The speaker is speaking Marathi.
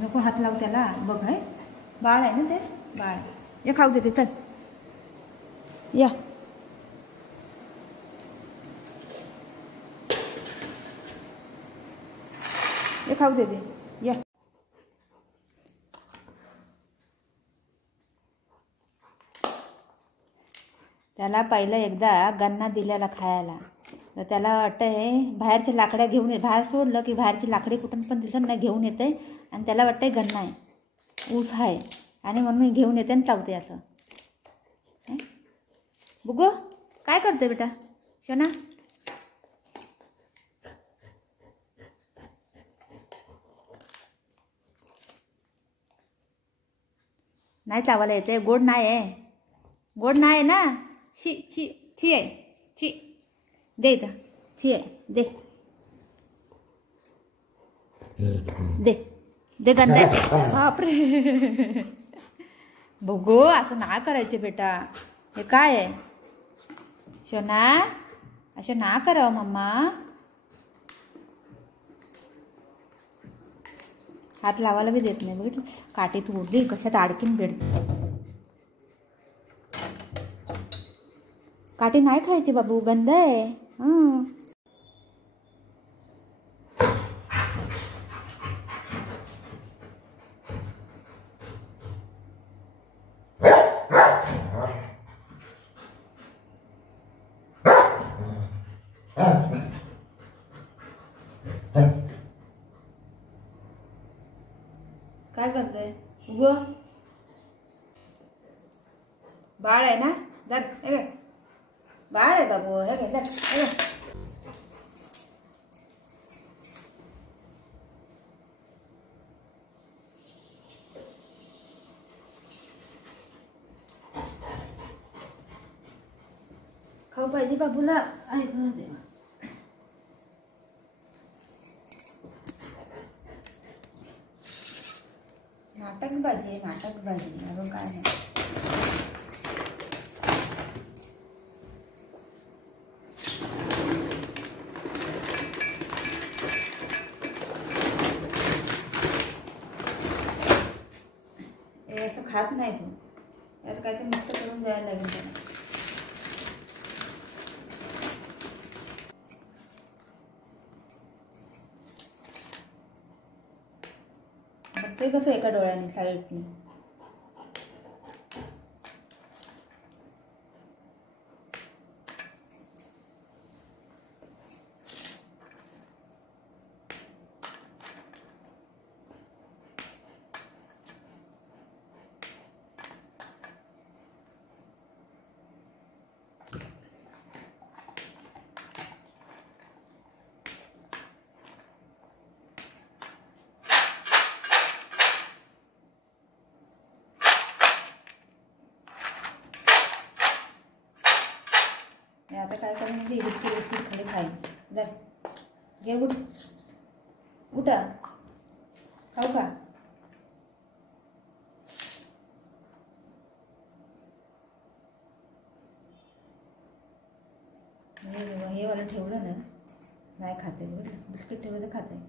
नको हात लाव त्याला, बघ आहे बाळ आहे ना ते, बाळ ये खाऊ देते, चल या ये खाऊ देते या. त्याला पहिलं एकदा गन्ना दिलेला खायला, तर त्याला वाटतंय बाहेरच्या लाकड्या घेऊन बाहेर सोडलं की बाहेरची लाकडी कुठून पण दिसत नाही, घेऊन येते आणि त्याला वाटतंय गन्ना आहे, ऊस आहे आणि म्हणून घेऊन येते आणि चावते असं. बुगो काय करते बेटा शना? नाही चावायला येते, गोड नाही आहे, गोड नाही आहे ना. ची ची ची आहे, ची दे इथं, ची आहे दे दे दे, गंदा आहे. बापरे बघू, असं ना करायचे बेटा, हे काय आहे शोना, असं ना करावं मम्मा. हात लावायला बी देत नाही, बघितलं काठी तोडली, कशात अडकीन बेड. काठी नाही खायची बाबू, गंध आहे. काय करतोय उग? बाळ आहे ना, धर, हे बाळ आहे बाबू, हे घे धर, हे खाऊ पाहिजे बाबूला. देवा, नाटकबाजी, नाटकबाजी, अजून काय नाही. असं खात नाही तू, यात काय ते मस्त करून द्यायला लागेल त्याला. ते कसं एका डोळ्याने साईडने. आता काय करून बिस्किट बिस्किट खाली खाईल. जर घे, उठ उठा, खाऊ का? हे वाला ठेवलं ना, नाही खाते, बिस्किट ठेवलं तर खाते.